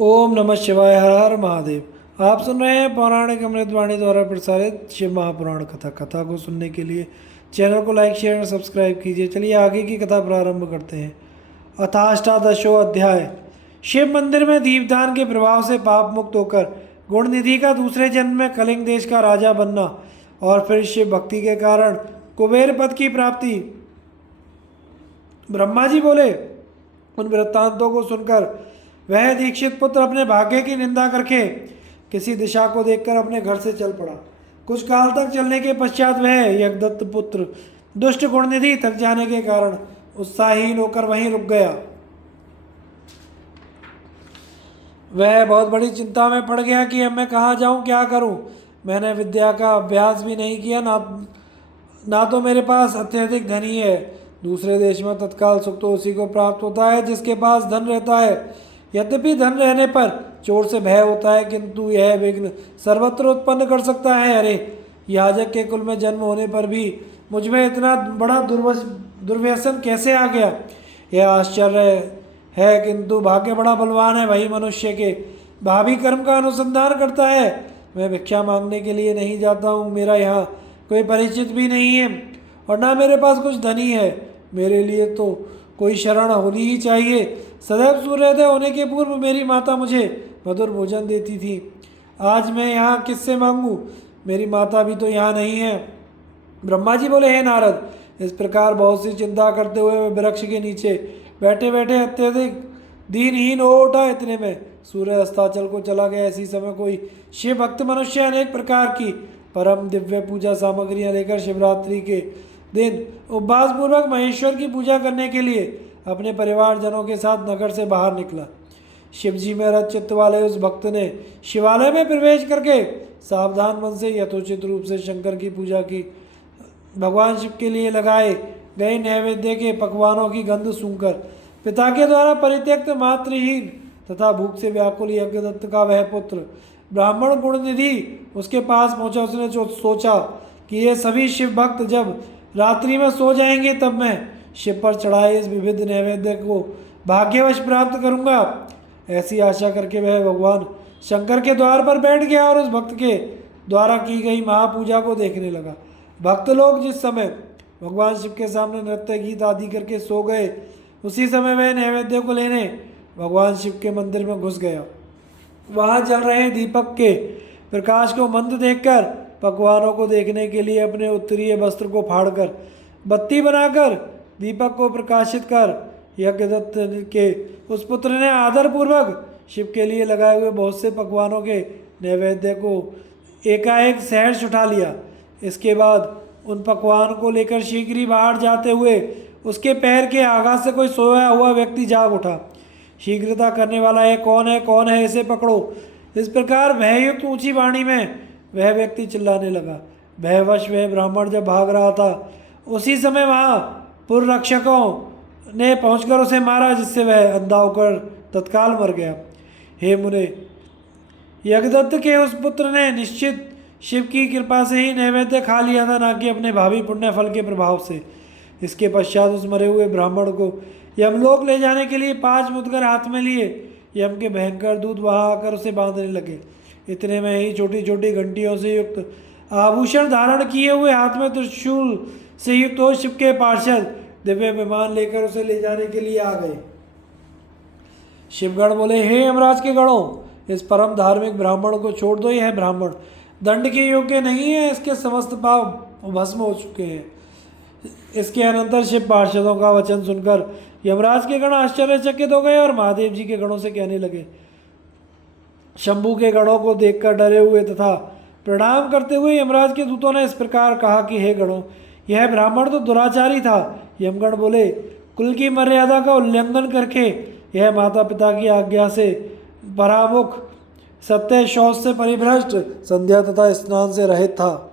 ओम नमः शिवाय। हर हर महादेव। आप सुन रहे हैं पौराणिक अमृतवाणी द्वारा प्रसारित शिव महापुराण कथा। कथा को सुनने के लिए चैनल को लाइक शेयर और सब्सक्राइब कीजिए। चलिए आगे की कथा प्रारंभ करते हैं। अथाष्टादशो अध्याय। शिव मंदिर में दीपदान के प्रभाव से पाप मुक्त होकर गुणनिधि का दूसरे जन्म में कलिंग देश का राजा बनना और फिर शिव भक्ति के कारण कुबेर पद की प्राप्ति। ब्रह्मा जी बोले, उन वृत्तांतों को सुनकर वह दीक्षित पुत्र अपने भाग्य की निंदा करके किसी दिशा को देखकर अपने घर से चल पड़ा। कुछ काल तक चलने के पश्चात वह यज्ञदत्त पुत्र दुष्ट गुणनिधि थक जाने के कारण उत्साहहीन होकर वहीं रुक गया। वह बहुत बड़ी चिंता में पड़ गया कि अब मैं कहाँ जाऊँ, क्या करूँ। मैंने विद्या का अभ्यास भी नहीं किया, ना तो मेरे पास अत्यधिक धन ही है। दूसरे देश में तत्काल सुख तो उसी को प्राप्त होता है जिसके पास धन रहता है। यद्यपि धन रहने पर चोर से भय होता है, किंतु यह विघ्न सर्वत्र उत्पन्न कर सकता है। अरे, याजक के कुल में जन्म होने पर भी मुझ में इतना बड़ा दुर्व्यसन कैसे आ गया, यह आश्चर्य है। किंतु भाग्य बड़ा बलवान है, वही मनुष्य के भावी कर्म का अनुसंधान करता है। मैं भिक्षा मांगने के लिए नहीं जाता हूँ, मेरा यहाँ कोई परिचित भी नहीं है और ना मेरे पास कुछ धनी है। मेरे लिए तो कोई शरण होनी ही चाहिए। सदैव सूर्योदय होने के पूर्व मेरी माता मुझे मधुर भोजन देती थी। आज मैं यहाँ किससे मांगूँ, मेरी माता भी तो यहाँ नहीं है। ब्रह्मा जी बोले, हे नारद, इस प्रकार बहुत सी चिंता करते हुए वे वृक्ष के नीचे बैठे बैठे अत्यधिक दीनहीन हो उठा। इतने में सूर्य अस्ताचल को चला गया। इसी समय कोई शिव भक्त मनुष्य अनेक प्रकार की परम दिव्य पूजा सामग्रियां लेकर शिवरात्रि के दिन उपवास पूर्वक महेश्वर की पूजा करने के लिए अपने परिवारजनों के साथ नगर से बाहर निकला। शिवजी में रत चित्त वाले उस भक्त ने शिवालय में प्रवेश करके सावधान मन से यथोचित रूप से शंकर की पूजा की। भगवान शिव के लिए लगाए गए नैवेद्य के पकवानों की गंध सूंघकर पिता के द्वारा परित्यक्त मातृहीन तथा भूख से व्याकुल यज्ञदत्त का वह पुत्र ब्राह्मण गुणनिधि उसके पास पहुंचा। उसने सोचा कि ये सभी शिव भक्त जब रात्रि में सो जाएंगे तब मैं शिव पर चढ़ाए इस विविध नैवेद्य को भाग्यवश प्राप्त करूंगा। ऐसी आशा करके वह भगवान शंकर के द्वार पर बैठ गया और उस भक्त के द्वारा की गई महापूजा को देखने लगा। भक्त लोग जिस समय भगवान शिव के सामने नृत्य गीत आदि करके सो गए, उसी समय वह नैवेद्य को लेने भगवान शिव के मंदिर में घुस गया। वहाँ जल रहे दीपक के प्रकाश को मंद देखकर पकवानों को देखने के लिए अपने उत्तरीय वस्त्र को फाड़कर बत्ती बनाकर दीपक को प्रकाशित कर यज्ञदत्त के उस पुत्र ने आदरपूर्वक शिव के लिए लगाए हुए बहुत से पकवानों के नैवेद्य को एकाएक सहर्ष उठा लिया। इसके बाद उन पकवान को लेकर शीघ्र ही बाहर जाते हुए उसके पैर के आघात से कोई सोया हुआ व्यक्ति जाग उठा। शीघ्रता करने वाला है, कौन है, इसे पकड़ो। इस प्रकार भययुक्त ऊंची वाणी में वह व्यक्ति चिल्लाने लगा। भयवश वह ब्राह्मण जब भाग रहा था, उसी समय वहाँ पुररक्षकों ने पहुंचकर उसे मारा, जिससे वह अंधा होकर तत्काल मर गया। हे मुने, यज्ञदत्त के उस पुत्र ने निश्चित शिव की कृपा से ही नैवेद्य खा लिया था, ना कि अपने भावी पुण्य फल के प्रभाव से। इसके पश्चात उस मरे हुए ब्राह्मण को यमलोक ले जाने के लिए 5 मुद्गर हाथ में लिए यम के भयंकर दूत वहाँ आकर उसे बांधने लगे। इतने में ही छोटी छोटी घंटियों से युक्त आभूषण धारण किए हुए हाथ में त्रिशूल से युक्त हो शिव के पार्षद दिव्य विमान लेकर उसे ले जाने के लिए आ गए। शिवगण बोले, हे यमराज के गणों, इस परम धार्मिक ब्राह्मण को छोड़ दो। यह ब्राह्मण दंड के योग्य नहीं है, इसके समस्त पाप भस्म हो चुके हैं। इसके अनंतर शिव पार्षदों का वचन सुनकर यमराज के गण आश्चर्यचकित हो गए और महादेव जी के गणों से कहने लगे। शंभू के गणों को देखकर डरे हुए तथा प्रणाम करते हुए यमराज के दूतों ने इस प्रकार कहा कि हे गणों, यह ब्राह्मण तो दुराचारी था। यमगण बोले, कुल की मर्यादा का उल्लंघन करके यह माता पिता की आज्ञा से परामुख, सत्य शौच से परिभ्रष्ट, संध्या तथा स्नान से रहित था।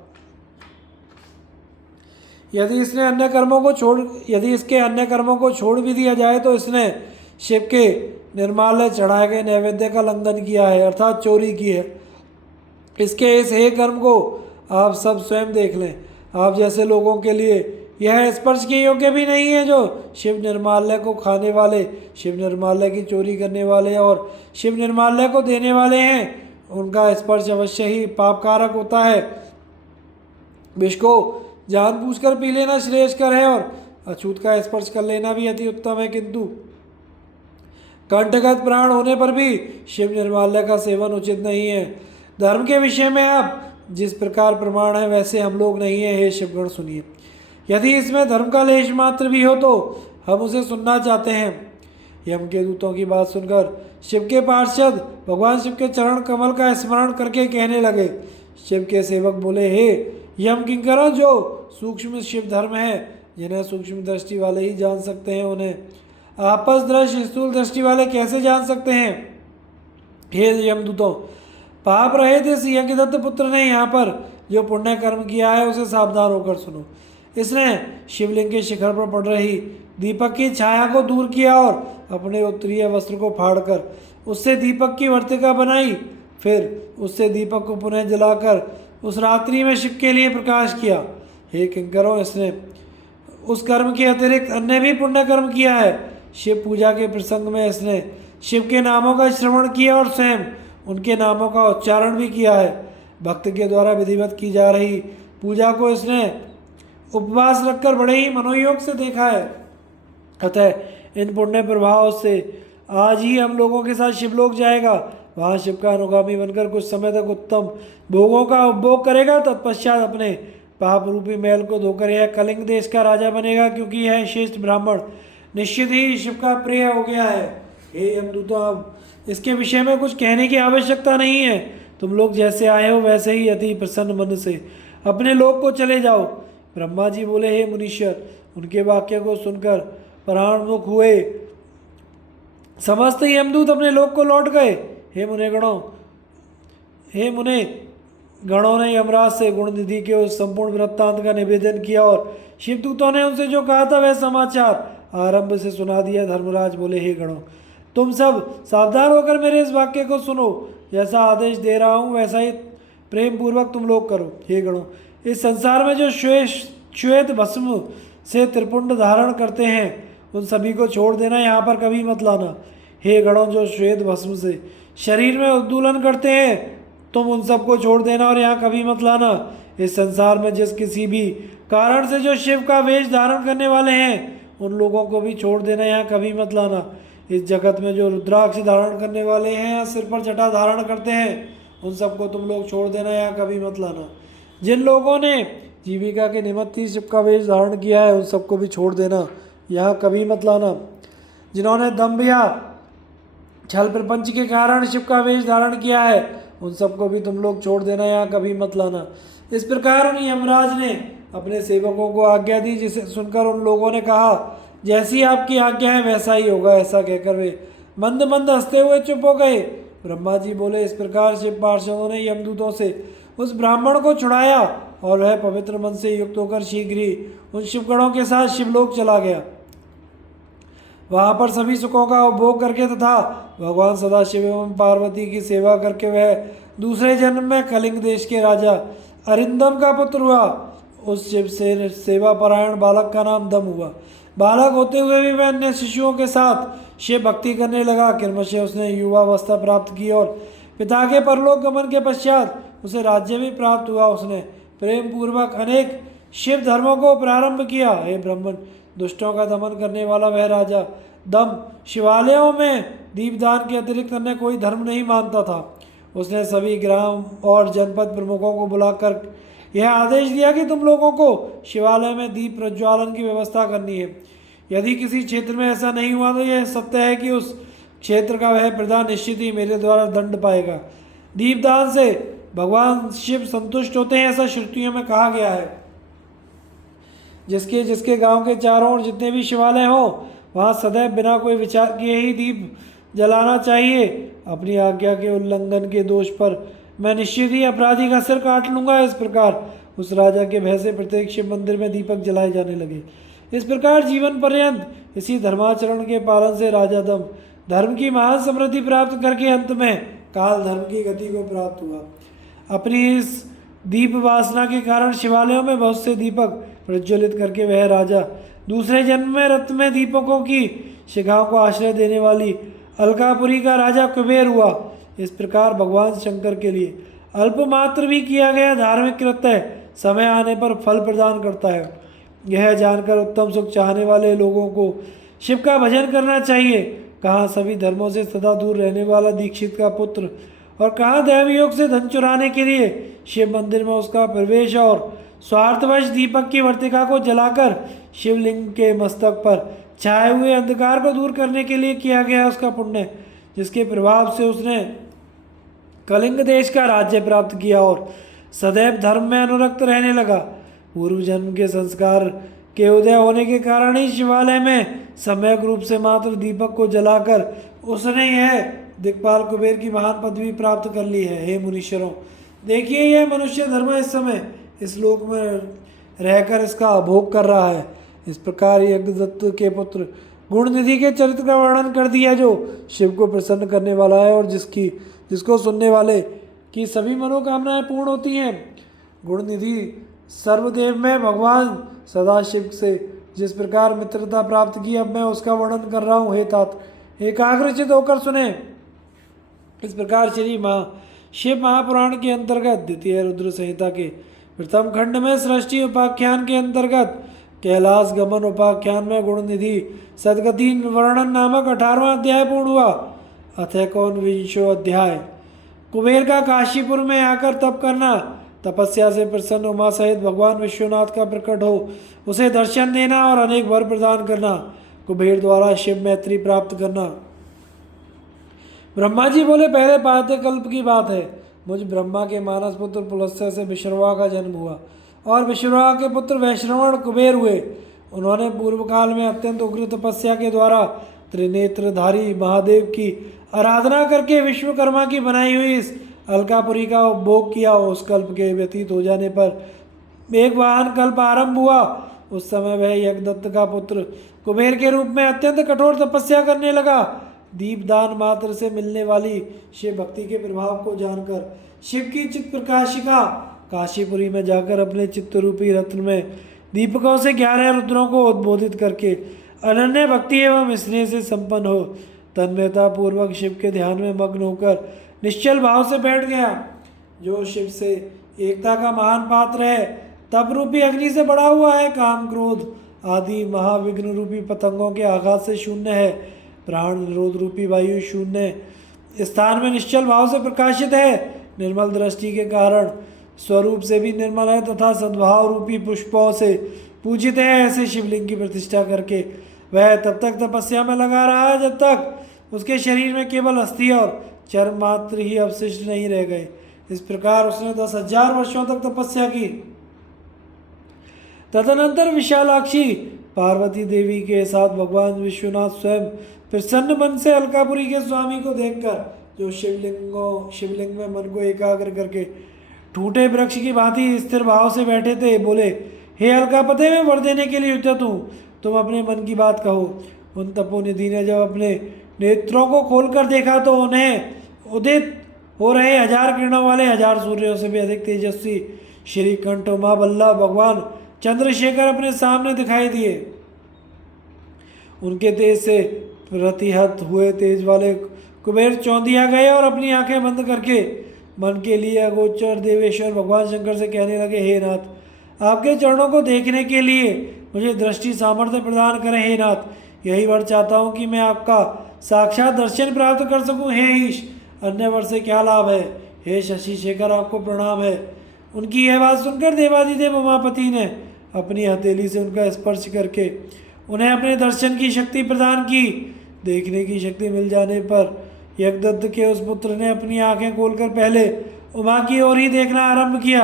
यदि इसके अन्य कर्मों को छोड़ भी दिया जाए तो इसने शिव के निर्माल्य चढ़ाए गए नैवेद्य का उल्लंघन किया है, अर्थात चोरी की है। इसके इस हे कर्म को आप सब स्वयं देख लें। आप जैसे लोगों के लिए यह स्पर्श के योग्य भी नहीं है। जो शिव निर्माल्य को खाने वाले, शिव निर्माल्य की चोरी करने वाले और शिव निर्माल्य को देने वाले हैं, उनका स्पर्श अवश्य ही पापकारक होता है। विष को जानबूझकर पी लेना श्रेयस्कर है और अछूत का स्पर्श कर लेना भी अति उत्तम है, किंतु कंठगत प्राण होने पर भी शिव निर्माल्य का सेवन उचित नहीं है। धर्म के विषय में आप जिस प्रकार प्रमाण है वैसे हम लोग नहीं है। हे शिवगण सुनिए, यदि इसमें धर्म का लेश मात्र भी हो तो हम उसे सुनना चाहते हैं। यम के दूतों की बात सुनकर शिव के पार्षद भगवान शिव के चरण कमल का स्मरण करके कहने लगे। शिव के सेवक बोले, हे यम किंकरों, जो सूक्ष्म शिव धर्म है जिन्हें सूक्ष्म दृष्टि वाले ही जान सकते हैं, उन्हें आपस दृष्टि स्थूल दृष्टि वाले कैसे जान सकते हैं। हे यमदूतों, पाप रहे थे सिंह के दत्त पुत्र ने यहाँ पर जो पुण्य कर्म किया है उसे सावधान होकर सुनो। इसने शिवलिंग के शिखर पर पड़ रही दीपक की छाया को दूर किया और अपने उत्तरीय वस्त्र को फाड़कर उससे दीपक की वर्तिका बनाई। फिर उससे दीपक को पुनः जलाकर उस रात्रि में शिव के लिए प्रकाश किया। हे किंकरों, इसने उस कर्म के अतिरिक्त अन्य भी पुण्य कर्म किया है। शिव पूजा के प्रसंग में इसने शिव के नामों का श्रवण किया और स्वयं उनके नामों का उच्चारण भी किया है। भक्त के द्वारा विधिवत की जा रही पूजा को इसने उपवास रखकर बड़े ही मनोयोग से देखा है। अतः इन पुण्य प्रभाव से आज ही हम लोगों के साथ शिवलोक जाएगा। वहाँ शिव का अनुगामी बनकर कुछ समय तक उत्तम भोगों का उपभोग करेगा। तत्पश्चात अपने पाप रूपी मैल को धोकर यह कलिंग देश का राजा बनेगा, क्योंकि यह श्रेष्ठ ब्राह्मण निश्चित ही शिव का प्रिय हो गया है। हे यमदूतों, अब इसके विषय में कुछ कहने की आवश्यकता नहीं है। तुम लोग जैसे आए हो वैसे ही अति प्रसन्न मन से अपने लोक को चले जाओ। ब्रह्मा जी बोले, हे मुनीश्वर, उनके वाक्य को सुनकर प्राणमुख हुए समस्त यमदूत अपने लोक को लौट गए। हे मुने गणों ने यमराज से गुणनिधि के उस संपूर्ण वृत्तांत का निवेदन किया और शिवदूतों ने उनसे जो कहा था वह समाचार आरंभ से सुना दिया। धर्मराज बोले, हे गणों, तुम सब सावधान होकर मेरे इस वाक्य को सुनो। जैसा आदेश दे रहा हूँ वैसा ही प्रेम पूर्वक तुम लोग करो। हे गणों, इस संसार में जो श्वेत भस्म से त्रिपुंड धारण करते हैं उन सभी को छोड़ देना, यहाँ पर कभी मत लाना। हे गणों, जो श्वेत भस्म से शरीर में उद्दूलन करते हैं तुम उन सबको छोड़ देना और यहाँ कभी मत लाना। इस संसार में जिस किसी भी कारण से जो शिव का वेश धारण करने वाले हैं उन लोगों को भी छोड़ देना, यहाँ कभी मत लाना। इस जगत में जो रुद्राक्ष धारण करने वाले हैं या सिर पर जटा धारण करते हैं उन सबको तुम लोग छोड़ देना, यहाँ कभी मत लाना। जिन लोगों ने जीविका के निमित्त ही शिव का वेश धारण किया है उन सबको भी छोड़ देना, यहाँ कभी मत लाना। जिन्होंने दंभ या छल प्रपंच के कारण शिव का वेश धारण किया है उन सबको भी तुम लोग छोड़ देना, यहाँ कभी मत लाना। इस प्रकार उन यमराज ने अपने सेवकों को आज्ञा दी, जिसे सुनकर उन लोगों ने कहा, जैसी आपकी आज्ञा है वैसा ही होगा। ऐसा कहकर वे मंद मंद हंसते हुए चुप हो गए। ब्रह्मा जी बोले, इस प्रकार शिव पार्षदों ने यमदूतों से उस ब्राह्मण को छुड़ाया और वह पवित्र मन से युक्त होकर शीघ्र ही उन शिवगणों के साथ शिवलोक चला गया। वहाँ पर सभी सुखों का उपभोग करके तथा भगवान सदाशिव एवं पार्वती की सेवा करके वह दूसरे जन्म में कलिंग देश के राजा अरिंदम का पुत्र हुआ। उस शिव से सेवा परायण बालक का नाम दम हुआ। बालक होते हुए भी वह अन्य शिशुओं के साथ शिव भक्ति करने लगा। क्रमशः उसने युवावस्था प्राप्त की और पिता के परलोक गमन के पश्चात उसे राज्य भी प्राप्त हुआ। उसने प्रेम पूर्वक अनेक शिव धर्मों को प्रारंभ किया। हे ब्राह्मण, दुष्टों का दमन करने वाला वह राजा दम शिवालयों में दीपदान के अतिरिक्त अन्य कोई धर्म नहीं मानता था। उसने सभी ग्राम और जनपद प्रमुखों को बुलाकर यह आदेश दिया कि तुम लोगों को शिवालय में दीप प्रज्वालन की व्यवस्था करनी है। यदि किसी क्षेत्र में ऐसा नहीं हुआ तो यह सत्य है कि उस क्षेत्र का वह प्रधान निश्चित ही मेरे द्वारा दंड पाएगा। दीपदान से भगवान शिव संतुष्ट होते हैं, ऐसा श्रुतियों में कहा गया है। जिसके जिसके गांव के चारों ओर जितने भी शिवालय हों वहाँ सदैव बिना कोई विचार किए ही दीप जलाना चाहिए। अपनी आज्ञा के उल्लंघन के दोष पर मैं निश्चित ही अपराधी का सिर काट लूँगा। इस प्रकार उस राजा के भय से प्रत्येक शिव मंदिर में दीपक जलाए जाने लगे। इस प्रकार जीवन पर्यंत इसी धर्माचरण के पालन से राजा दम धर्म की महान समृद्धि प्राप्त करके अंत में काल धर्म की गति को प्राप्त हुआ। अपनी इस दीप वासना के कारण शिवालयों में बहुत से दीपक प्रज्वलित करके वह राजा दूसरे जन्म में रत्न में दीपकों की शिखाओं को आश्रय देने वाली अलकापुरी का राजा कुबेर हुआ। इस प्रकार भगवान शंकर के लिए अल्पमात्र भी किया गया धार्मिक कृत्य समय आने पर फल प्रदान करता है। यह जानकर उत्तम सुख चाहने वाले लोगों को शिव का भजन करना चाहिए। कहाँ सभी धर्मों से सदा दूर रहने वाला दीक्षित का पुत्र और कहाँ दैवयोग से धन चुराने के लिए शिव मंदिर में उसका प्रवेश और स्वार्थवश दीपक की वर्तिका को जलाकर शिवलिंग के मस्तक पर छाए हुए अंधकार को दूर करने के लिए किया गया उसका पुण्य, जिसके प्रभाव से उसने कलिंग देश का राज्य प्राप्त किया और सदैव धर्म में अनुरक्त रहने लगा। पूर्व जन्म के संस्कार के उदय होने के कारण ही शिवालय में सम्यक रूप से मात्र दीपक को जलाकर उसने यह दिक्पाल कुबेर की महान पदवी प्राप्त कर ली है। हे मुनीश्वरों, देखिए यह मनुष्य धर्म इस समय इस लोक में रहकर इसका भोग कर रहा है। इस प्रकार यज्ञदत्त के पुत्र गुणनिधि के चरित्र का वर्णन कर दिया, जो शिव को प्रसन्न करने वाला है और जिसको सुनने वाले की सभी मनोकामनाएं पूर्ण होती हैं। गुणनिधि सर्वदेव में भगवान सदाशिव से जिस प्रकार मित्रता प्राप्त की, अब मैं उसका वर्णन कर रहा हूँ। हे तात, एकाग्रचित होकर सुने। इस प्रकार शिव महापुराण के अंतर्गत द्वितीय रुद्र संहिता के प्रथम खंड में सृष्टि उपाख्यान के अंतर्गत कैलाश गमन उपाख्यान में गुणनिधि सदगति वर्णन नामक 18वां अध्याय पूर्ण हुआ। अथ कौनविंशो अध्याय। कुबेर का काशीपुर में आकर तप करना, तपस्या से प्रसन्न उमा सहित भगवान विश्वनाथ का प्रकट हो उसे दर्शन देना और अनेक वर प्रदान करना, कुबेर द्वारा शिव मैत्री प्राप्त करना। ब्रह्मा जी बोले, पहले पाते कल्प की बात है, मुझ ब्रह्मा के मानस पुत्र पुलस्त्य से विश्रवा का जन्म हुआ और विश्रवा के पुत्र वैश्रवण कुबेर हुए। उन्होंने पूर्व काल में अत्यंत उग्र तपस्या के द्वारा त्रिनेत्रधारी महादेव की आराधना करके विश्वकर्मा की बनाई हुई इस अलकापुरी का उपभोग किया। उस कल्प के व्यतीत हो जाने पर एक वाहन कल्प आरंभ हुआ। उस समय वह यज्ञदत्त का पुत्र कुबेर के रूप में अत्यंत कठोर तपस्या करने लगा। दीपदान मात्र से मिलने वाली शिव भक्ति के प्रभाव को जानकर शिव की चित्त प्रकाशिका काशीपुरी में जाकर अपने चित्त रूपी रत्न में दीपकों से 11 रुद्रों को उद्बोधित करके अनन्य भक्ति एवं स्नेह से संपन्न हो तन्मयता पूर्वक शिव के ध्यान में मग्न होकर निश्चल भाव से बैठ गया। जो शिव से एकता का महान पात्र है, तप रूपी अग्नि से बड़ा हुआ है, काम क्रोध आदि महाविघ्न रूपी पतंगों के आघात से शून्य है, प्राण निरोध रूपी वायु शून्य स्थान में निश्चल भाव से प्रकाशित है, निर्मल दृष्टि के कारण स्वरूप से भी निर्मल है तथा सद्भाव रूपी पुष्पों से पूजित है। ऐसे शिवलिंग की प्रतिष्ठा करके वह तब तक तपस्या में लगा रहा है जब तक उसके शरीर में केवल अस्थि और चर्म मात्र ही अवशिष्ट नहीं रह गए। इस प्रकार उसने 10,000 वर्षों तक तपस्या की। तदनंतर विशालाक्षी पार्वती देवी के साथ भगवान विश्वनाथ स्वयं प्रसन्न मन से अलकापुरी के स्वामी को देखकर, जो शिवलिंग में मन को एकाग्र करके टूटे वृक्ष की भांति स्थिर भाव से बैठे थे, बोले, हे अलकापते, मैं वर देने के लिए उद्यत हूँ, तुम अपने मन की बात कहो। उन तपोनिधि ने जब अपने नेत्रों को खोलकर देखा तो उन्हें उदित हो रहे 1000 किरणों वाले 1000 सूर्यों से भी अधिक तेजस्वी श्री कंठ उमा बल्लभ भगवान चंद्रशेखर अपने सामने दिखाई दिए। उनके तेज से प्रतिहत हुए तेज वाले कुबेर चौंधिया गए और अपनी आंखें बंद करके मन के लिए अगोचर देवेश्वर भगवान शंकर से कहने लगे, हे नाथ, आपके चरणों को देखने के लिए मुझे दृष्टि सामर्थ्य प्रदान करें। हे नाथ, यही वर चाहता हूँ कि मैं आपका साक्षात दर्शन प्राप्त कर सकूँ। हे ईश, अन्य वर से क्या लाभ है। हे शशि शेखर, आपको प्रणाम है। उनकी यह बात सुनकर देवादिदेव उमापति ने अपनी हथेली से उनका स्पर्श करके उन्हें अपने दर्शन की शक्ति प्रदान की। देखने की शक्ति मिल जाने पर यज्ञदत्त के उस पुत्र ने अपनी आंखें खोलकर पहले उमा की ओर ही देखना आरंभ किया।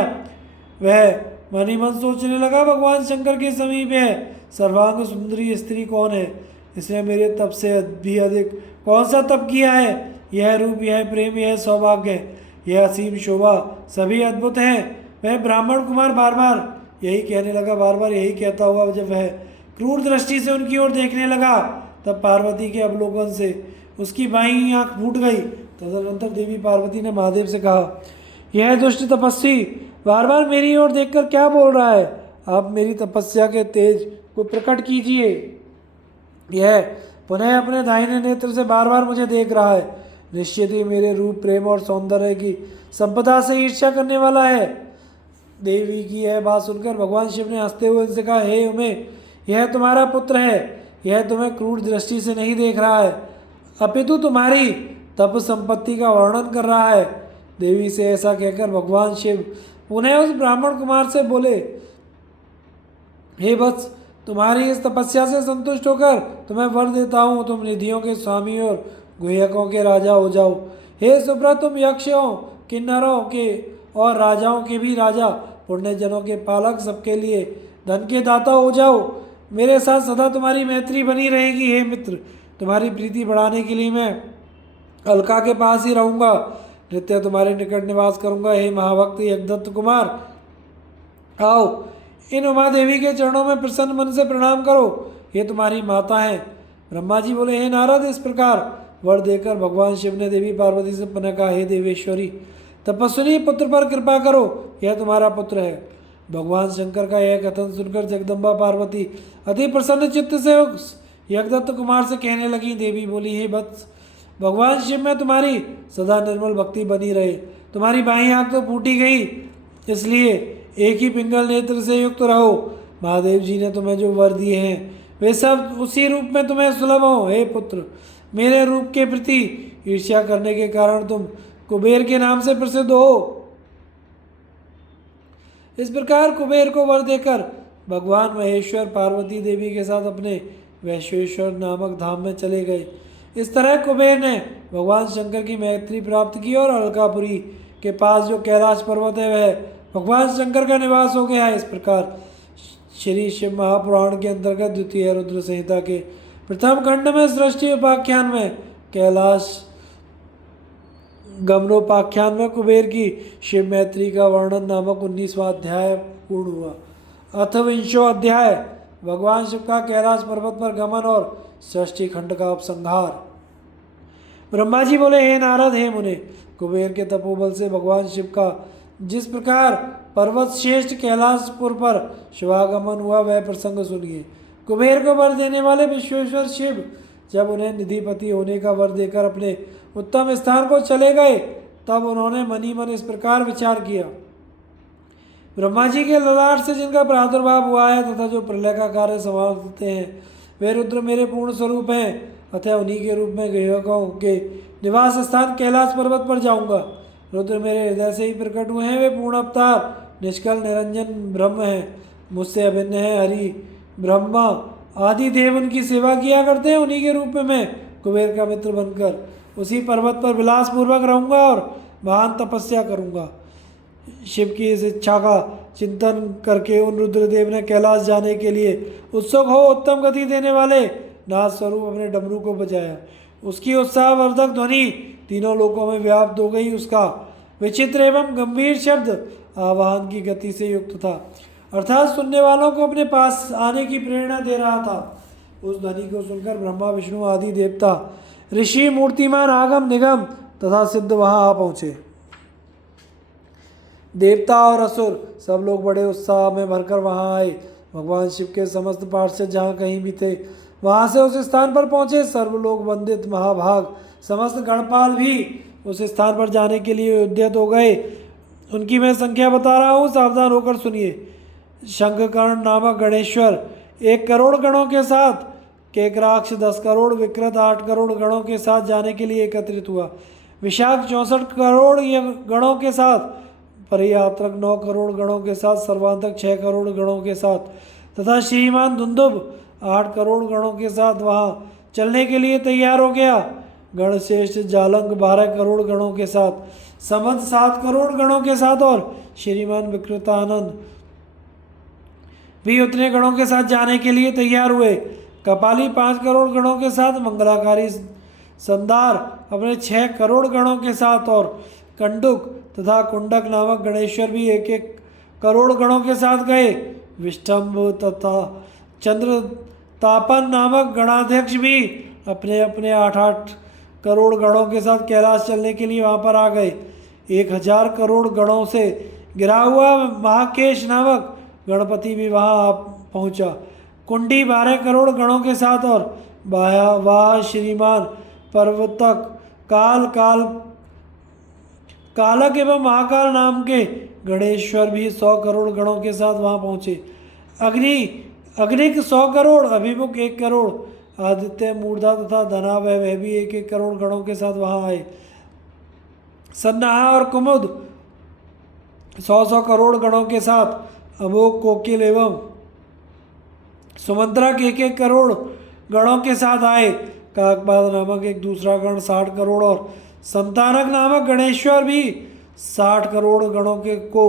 वह मन ही मन सोचने लगा, भगवान शंकर के समीप है सर्वांग सुंदरी स्त्री कौन है, इसने मेरे तप से भी अधिक कौन सा तप किया है। यह रूप, यह प्रेम, यह सौभाग्य, यह असीम शोभा सभी अद्भुत हैं। वह ब्राह्मण कुमार बार बार यही कहने लगा। बार बार यही कहता हुआ जब वह क्रूर दृष्टि से उनकी ओर देखने लगा, तब पार्वती के अवलोकन से उसकी बाईं आंख फूट गई। तदनंतर देवी पार्वती ने महादेव से कहा, यह दुष्ट तपस्वी बार बार मेरी ओर देखकर क्या बोल रहा है। आप मेरी तपस्या के तेज को प्रकट कीजिए। यह पुनः अपने दाहिने नेत्र से बार बार मुझे देख रहा है। निश्चित ही मेरे रूप, प्रेम और सौंदर्य की संपदा से ईर्ष्या करने वाला है। देवी की यह बात सुनकर भगवान शिव ने हंसते हुए उनसे कहा, हे उमे, यह तुम्हारा पुत्र है। यह तुम्हें क्रूर दृष्टि से नहीं देख रहा है, अपितु तुम्हारी तप संपत्ति का वर्णन कर रहा है। देवी से ऐसा कहकर भगवान शिव पुनः उस ब्राह्मण कुमार से बोले, हे वत्स, तुम्हारी इस तपस्या से संतुष्ट होकर तुम्हें वर देता हूँ, तुम निधियों के स्वामी और गुह्यकों के राजा हो जाओ। हे सुब्रत, तुम यक्षों, किन्नरों के और राजाओं के भी राजा, पुण्यजनों के पालक, सबके लिए धन के दाता हो जाओ। मेरे साथ सदा तुम्हारी मैत्री बनी रहेगी। हे मित्र, तुम्हारी प्रीति बढ़ाने के लिए मैं अलका के पास ही रहूँगा, नित्य तुम्हारे निकट निवास करूँगा। हे महाभक्त यज्ञदत्त कुमार, आओ इन उमा देवी के चरणों में प्रसन्न मन से प्रणाम करो, ये तुम्हारी माता हैं। ब्रह्मा जी बोले, हे नारद, इस प्रकार वर देकर भगवान शिव ने देवी पार्वती से पुनः कहा, हे देवेश्वरी, तपस्विनी पुत्र पर कृपा करो, यह तुम्हारा पुत्र है। भगवान शंकर का यह कथन सुनकर जगदम्बा पार्वती अति प्रसन्न चित्त से उस यज्ञदत्त कुमार से कहने लगी। देवी बोली, हे वत्स, भगवान शिव में तुम्हारी सदा निर्मल भक्ति बनी रहे। तुम्हारी बाईं आंख तो फूटी गई, इसलिए एक ही पिंगल नेत्र से युक्त रहो। महादेव जी ने तुम्हें जो वर दिए हैं वे सब उसी रूप में तुम्हें सुलभ हो। हे पुत्र, मेरे रूप के प्रति ईर्ष्या करने के कारण तुम कुबेर के नाम से प्रसिद्ध हो। इस प्रकार कुबेर को वर देकर भगवान महेश्वर पार्वती देवी के साथ अपने वैश्वेश्वर नामक धाम में चले गए। इस तरह कुबेर ने भगवान शंकर की मैत्री प्राप्त की और अलकापुरी के पास जो कैलाश पर्वत है वह भगवान शंकर का निवास हो गया है। इस प्रकार श्री शिव महापुराण के अंतर्गत द्वितीय रुद्र संहिता के प्रथम खंड में सृष्टि उपाख्यान में, कैलाश गमनोपाख्यान में कुबेर की शिव मैत्री का वर्णन नामक 19वां अध्याय पूर्ण हुआ। अथ विंशो अध्याय, भगवान शिव का कैलाश पर्वत पर गमन और षष्ठी खंड का उपसंहार। ब्रह्मा जी बोले, हे नारद, हे मुने, कुबेर के तपोबल से भगवान शिव का जिस प्रकार पर्वत श्रेष्ठ कैलाशपुर पर शिवागमन हुआ वह प्रसंग सुनिए। कुबेर को वर देने वाले विश्वेश्वर शिव जब उन्हें निधिपति होने का वर देकर अपने उत्तम स्थान को चले गए, तब उन्होंने मनी मन इस प्रकार विचार किया। ब्रह्मा जी के ललाट से जिनका प्रादुर्भाव हुआ है तथा जो प्रलय का कार्य संभालते हैं, वे रुद्र मेरे पूर्ण स्वरूप हैं। अतः उन्हीं के रूप में गृहकों के निवास स्थान कैलाश पर्वत पर जाऊंगा। रुद्र मेरे हृदय से ही प्रकट हुए हैं, वे पूर्ण अवतार, निष्कल निरंजन ब्रह्म हैं, मुझसे अभिन्न है। हरि, ब्रह्मा आदि देव उनकी सेवा किया करते हैं। उन्हीं के रूप में मैं कुबेर का मित्र बनकर उसी पर्वत पर विलासपूर्वक रहूँगा और महान तपस्या करूँगा। शिव की इस इच्छा का चिंतन करके उन रुद्रदेव ने कैलाश जाने के लिए उत्सुक हो उत्तम गति देने वाले नाथ स्वरूप अपने डमरू को बजाया। उसकी उत्साहवर्धक ध्वनि तीनों लोकों में व्याप्त हो गई। उसका विचित्र एवं गंभीर शब्द आवाहन की गति से युक्त था, अर्थात सुनने वालों को अपने पास आने की प्रेरणा दे रहा था। उस ध्वनि को सुनकर ब्रह्मा, विष्णु आदि देवता, ऋषि, मूर्तिमान, आगम निगम तथा सिद्ध वहां आ पहुंचे। देवता और असुर सब लोग बड़े उत्साह में भरकर वहां आए। भगवान शिव के समस्त पार्षद जहाँ कहीं भी थे वहां से उस स्थान पर पहुंचे। सर्वलोक वंदित महाभाग समस्त गणपाल भी उस स्थान पर जाने के लिए उद्यत हो गए। उनकी मैं संख्या बता रहा हूँ, सावधान होकर सुनिए। शंखकर्ण नामक गणेश्वर 1 करोड़ गणों के साथ, केकराक्ष 10 करोड़, विकृत 8 करोड़ गणों के साथ जाने के लिए एकत्रित हुआ। विशाख 64 करोड़ गणों के साथ, परियात्रक 9 करोड़ गणों के साथ, सर्वांतक 6 करोड़ गणों के साथ तथा श्रीमान धुंधुब 8 करोड़ गणों के साथ वहाँ चलने के लिए तैयार हो गया। गणश्रेष्ठ जालंग 12 करोड़ गणों के साथ, समंत 7 करोड़ गणों के साथ और श्रीमान विकृतानंद भी उतने गणों के साथ जाने के लिए तैयार हुए। कपाली 5 करोड़ गणों के साथ, मंगलाकारी संदार अपने 6 करोड़ गणों के साथ और कंडुक तथा कुंडक नामक गणेश्वर भी 1-1 करोड़ गणों के साथ गए। विष्टम्भ तथा चंद्रतापन नामक गणाध्यक्ष भी अपने अपने 8-8 करोड़ गणों के साथ कैलाश चलने के लिए वहाँ पर आ गए। 1000 करोड़ गणों से गिरा हुआ महाकेश नामक गणपति भी वहां आ पहुंचा। कुंडी 12 करोड़ गणों के साथ और वाह श्रीमान पर्वतक काल काल कालक एवं महाकाल नाम के गणेश्वर भी 100 करोड़ गणों के साथ वहां पहुंचे। अग्नि अग्निक 100 करोड़, अभिमुख 1 करोड़, आदित्य मूर्धा तथा धनावय वह भी 1-1 करोड़ गणों के साथ वहां आए। सन्नाहा और कुमुद 100-100 करोड़ गणों के साथ, अमोक कोकिल एवं सुमंत्रक 1-1 करोड़ गणों के साथ आए। काकपाद नामक एक दूसरा गण 60 करोड़ और संतानक नामक गणेश्वर भी 60 करोड़ गणों के को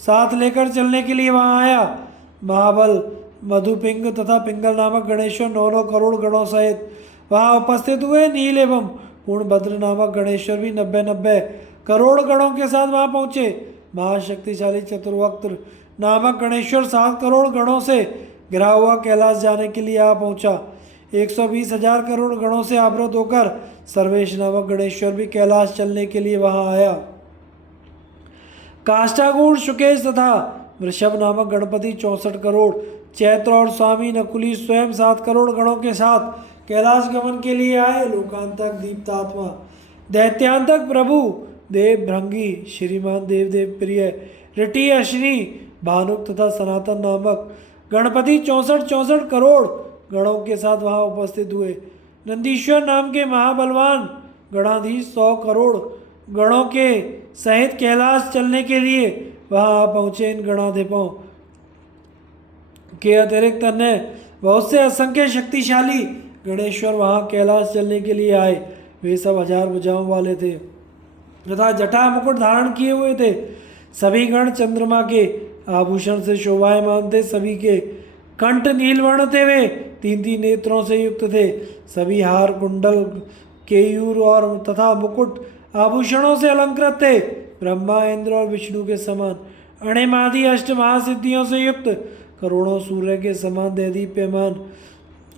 साथ लेकर चलने के लिए वहां आया। महाबल, मधुपिंग तथा पिंगल नामक गणेश्वर 9-9 करोड़ गणों सहित वहां उपस्थित हुए। नील एवं पूर्णभद्र नामक गणेश्वर भी 90-90 करोड़ गणों के साथ वहां पहुंचे। महाशक्तिशाली चतुर्वक्त्र नामक गणेश्वर 7 करोड़ गणों से घिरा हुआ कैलाश जाने के लिए आ पहुंचा। 120,000 करोड़ गणों से आवृत होकर सर्वेश नामक गणेश्वर भी कैलाश चलने के लिए वहां आया। काष्ठागूढ़, शुकेश तथा वृषभ नामक गणपति 64 करोड़, चैत्र और स्वामी नकुली स्वयं 7 करोड़ गणों के साथ कैलाश गमन के लिए आए। लोकांतक, दीप्तात्मा, दैत्यांतक प्रभु, देव भृंगी, श्रीमान देवदेव प्रिय, ऋटि, अश्विनी, भानुक तथा सनातन नामक गणपति 64 करोड़ गणों के साथ वहां उपस्थित हुए। नंदीश्वर नाम के महाबलवान गणाधीश 100 करोड़ गणों के सहित कैलाश चलने के लिए वहां पहुंचे। इन गणाधिपों के अतिरिक्त अन्य बहुत से असंख्य शक्तिशाली गणेश्वर वहां कैलाश चलने के लिए आए। वे सब 1000 भुजाओं वाले थे तथा जटा मुकुट धारण किए हुए थे। सभी गण चंद्रमा के आभूषण से शोभायमान थे। सभी के कंठ नीलवर्ण थे। वे 3-3 नेत्रों से युक्त थे। सभी हार, कुंडल, केयूर और तथा मुकुट आभूषणों से अलंकृत थे। ब्रह्मा, इंद्र और विष्णु के समान अणिमादि अष्ट महासिद्धियों से युक्त करोड़ों सूर्य के समान दैदीप्यमान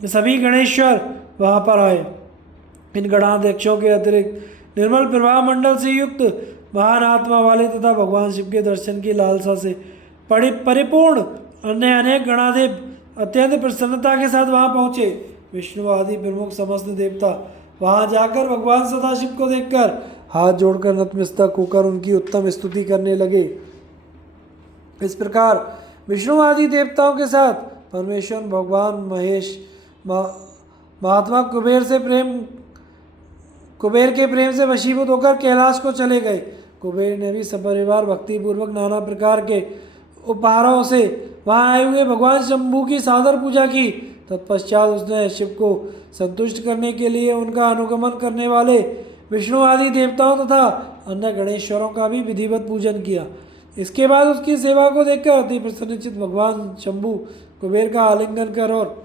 सभी गणेश्वर वहां पर आए। इन गणाध्यक्षों के अतिरिक्त निर्मल प्रभा मंडल से युक्त महान आत्मा वाले तथा भगवान शिव के दर्शन की लालसा से परिपूर्ण अन्य अनेक गणाधिप अत्यंत प्रसन्नता के साथ वहां पहुंचे। विष्णु आदि प्रमुख समस्त देवता वहां जाकर भगवान सदाशिव को देखकर हाथ जोड़कर नतमस्तक होकर उनकी उत्तम स्तुति करने लगे। इस प्रकार विष्णु आदि देवताओं के साथ परमेश्वर भगवान महेश महात्मा कुबेर के प्रेम से वशीभूत होकर कैलाश को चले गए। कुबेर ने भी सपरिवार भक्तिपूर्वक नाना प्रकार के उपहारों से वहां आए हुए भगवान शंभू की सादर पूजा की। तत्पश्चात उसने शिव को संतुष्ट करने के लिए उनका अनुगमन करने वाले विष्णु आदि देवताओं तथा अन्य गणेश्वरों का भी विधिवत पूजन किया। इसके बाद उसकी सेवा को देखकर अति प्रसन्नचित भगवान शंभू कुबेर का आलिंगन कर और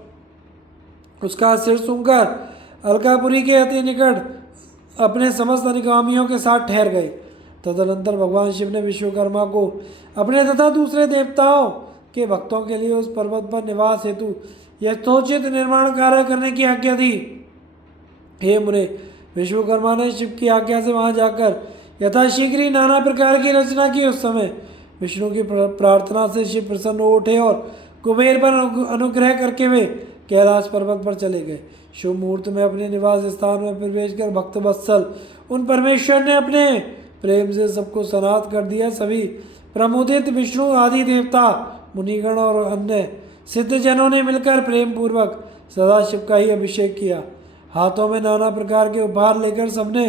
उसका सिर सूंघकर अलकापुरी के अति निकट अपने समस्त अनुगामियों के साथ ठहर गए। तदनंतर भगवान शिव ने विश्वकर्मा को अपने तथा दूसरे देवताओं के भक्तों के लिए उस पर्वत पर निवास हेतु यथोचित निर्माण कार्य करने की आज्ञा दी। हे मुने, विश्वकर्मा ने शिव की आज्ञा से वहां जाकर यथाशीघ्र ही नाना प्रकार की रचना की। उस समय विष्णु की प्रार्थना से शिव प्रसन्न हो उठे और कुबेर पर अनुग्रह करके वे कैलाश पर्वत पर चले गए। शुभ मुहूर्त में अपने निवास स्थान में प्रवेश कर भक्त वत्सल उन परमेश्वर ने अपने प्रेम से सबको सनात कर दिया। सभी प्रमुदित विष्णु आदि देवता, मुनिगण और अन्य सिद्धजनों ने मिलकर प्रेम पूर्वक सदाशिव का ही अभिषेक किया। हाथों में नाना प्रकार के उपहार लेकर सबने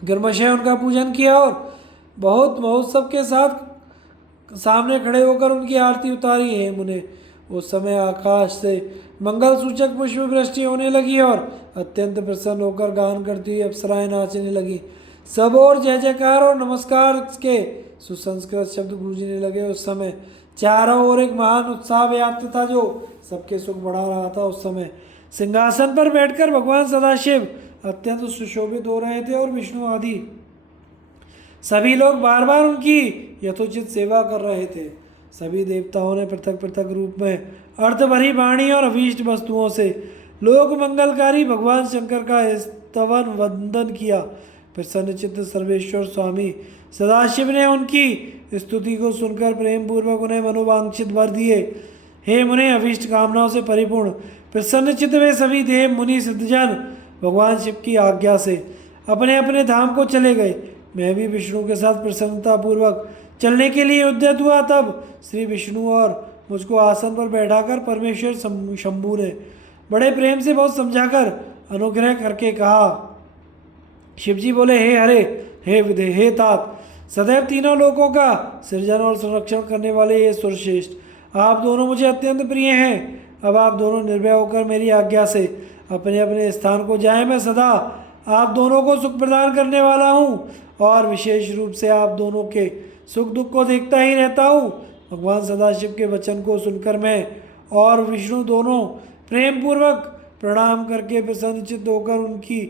गर्मशय उनका पूजन किया और बहुत महोत्सव के साथ सामने खड़े होकर उनकी आरती उतारी। है मुने, उस समय आकाश से मंगल सूचक पुष्प वृष्टि होने लगी और अत्यंत प्रसन्न होकर गान करती हुई अप्सराएं नाचने लगी। सब और जय जयकार और नमस्कार के सुसंस्कृत शब्द गूंजने लगे। उस समय चारों ओर एक महान उत्साह व्याप्त था जो सबके सुख बढ़ा रहा था। उस समय सिंहासन पर बैठकर भगवान सदाशिव अत्यंत सुशोभित हो रहे थे और विष्णु आदि सभी लोग बार बार उनकी यथोचित सेवा कर रहे थे। सभी देवताओं ने पृथक पृथक रूप में अर्थ भरी वाणी और अभीष्ट वस्तुओं से लोक मंगलकारी भगवान शंकर का स्तवन वंदन किया। प्रसन्नचित्त सर्वेश्वर स्वामी सदाशिव ने उनकी स्तुति को सुनकर प्रेम पूर्वक उन्हें मनोवांछित वर दिए। हे मुने, अभीष्ट कामनाओं से परिपूर्ण प्रसन्नचित्त वे सभी देव मुनि सिद्धजन भगवान शिव की आज्ञा से अपने अपने धाम को चले गए। मैं भी विष्णु के साथ प्रसन्नता पूर्वक चलने के लिए उद्यत हुआ। तब श्री विष्णु और मुझको आसन पर बैठाकर परमेश्वर शंभु ने बड़े प्रेम से बहुत समझाकर अनुग्रह करके कहा। शिवजी बोले, हे हरे, हे विधे, हे तात, सदैव तीनों लोकों का सृजन और संरक्षण करने वाले ये सुरश्रेष्ठ, आप दोनों मुझे अत्यंत प्रिय हैं। अब आप दोनों निर्भय होकर मेरी आज्ञा से अपने अपने स्थान को जाएं। मैं सदा आप दोनों को सुख प्रदान करने वाला हूँ और विशेष रूप से आप दोनों के सुख दुख को देखता ही रहता हूँ। भगवान सदाशिव के वचन को सुनकर मैं और विष्णु दोनों प्रेम पूर्वक प्रणाम करके प्रसन्नचित्त होकर उनकी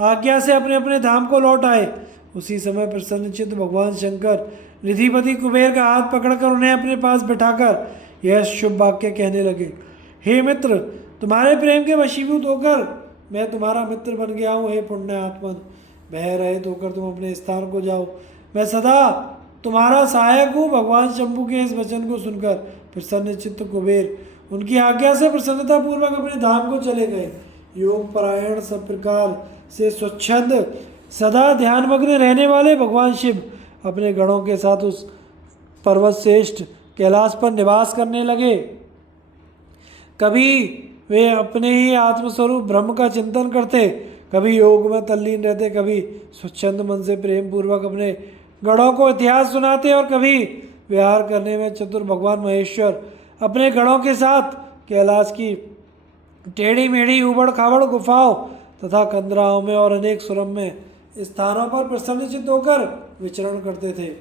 आज्ञा से अपने अपने धाम को लौट आए। उसी समय प्रसन्नचित्त भगवान शंकर निधिपति कुबेर का हाथ पकड़कर उन्हें अपने पास बिठाकर यह शुभ वाक्य कहने लगे। हे मित्र, तुम्हारे प्रेम के वशीभूत होकर मैं तुम्हारा मित्र बन गया हूँ। हे पुण्य आत्मन, भय रहित होकर तुम अपने स्थान को जाओ। मैं सदा तुम्हारा सहायक हूँ। भगवान शंभु के इस वचन को सुनकर प्रसन्नचित्त कुबेर उनकी आज्ञा से प्रसन्नता पूर्वक अपने धाम को चले गए। योग परायण सब प्रकार से स्वच्छंद सदा ध्यानमग्न रहने वाले भगवान शिव अपने गणों के साथ उस पर्वत श्रेष्ठ कैलाश पर निवास करने लगे। कभी वे अपने ही आत्मस्वरूप ब्रह्म का चिंतन करते, कभी योग में तल्लीन रहते, कभी स्वच्छंद मन से प्रेम पूर्वक अपने गणों को इतिहास सुनाते और कभी विहार करने में चतुर भगवान महेश्वर अपने गणों के साथ कैलाश की टेढ़ी मेढ़ी उबड़ खाबड़ गुफाओं तथा कंदराओं में और अनेक सुरम्य स्थानों पर प्रसन्नचित्त होकर विचरण करते थे।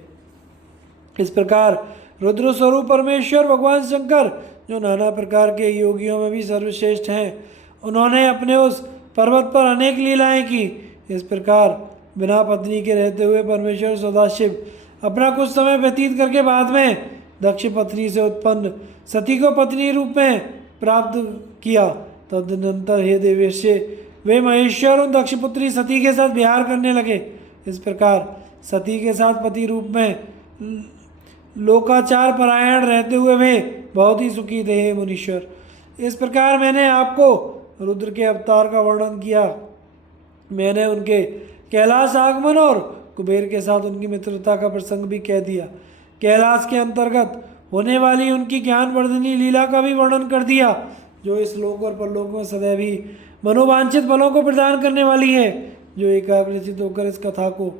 इस प्रकार रुद्र स्वरूप परमेश्वर भगवान शंकर, जो नाना प्रकार के योगियों में भी सर्वश्रेष्ठ हैं, उन्होंने अपने उस पर्वत पर अनेक लीलाएं की। इस प्रकार बिना पत्नी के रहते हुए परमेश्वर सदाशिव अपना कुछ समय व्यतीत करके बाद में दक्ष पत्नी से उत्पन्न सती को पत्नी रूप में प्राप्त किया। तदनंतर हे देवेश्य, वे महेश्वर उन दक्ष पुत्री सती के साथ विहार करने लगे। इस प्रकार सती के साथ पति रूप में लोकाचार परायण रहते हुए वे बहुत ही सुखी थे। हे मुनीश्वर, इस प्रकार मैंने आपको रुद्र के अवतार का वर्णन किया। मैंने उनके कैलाश आगमन और कुबेर के साथ उनकी मित्रता का प्रसंग भी कह दिया। कैलाश के अंतर्गत होने वाली उनकी ज्ञानवर्धनी लीला का भी वर्णन कर दिया, जो इस लोक और परलोक में सदैव ही मनोवांछित फलों को प्रदान करने वाली है। जो एकाग्रचित होकर इस कथा को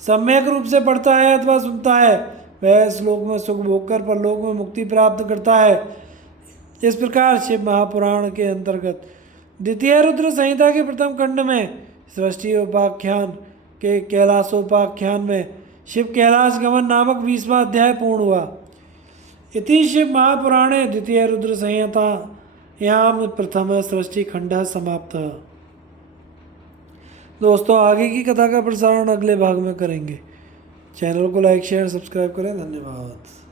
सम्यक रूप से पढ़ता है अथवा सुनता है, वह इस लोक में सुख भोग कर परलोक में मुक्ति प्राप्त करता है। इस प्रकार शिव महापुराण के अंतर्गत द्वितीय रुद्र संहिता के प्रथम खंड में सृष्टि उपाख्यान के कैलाशोपाख्यान में शिव कैलाश गमन नामक 20वां अध्याय पूर्ण हुआ। इति शिव महापुराणे द्वितीय रुद्र संहितायां प्रथम सृष्टि खंड समाप्त। दोस्तों, आगे की कथा का प्रसारण अगले भाग में करेंगे। चैनल को लाइक शेयर सब्सक्राइब करें। धन्यवाद।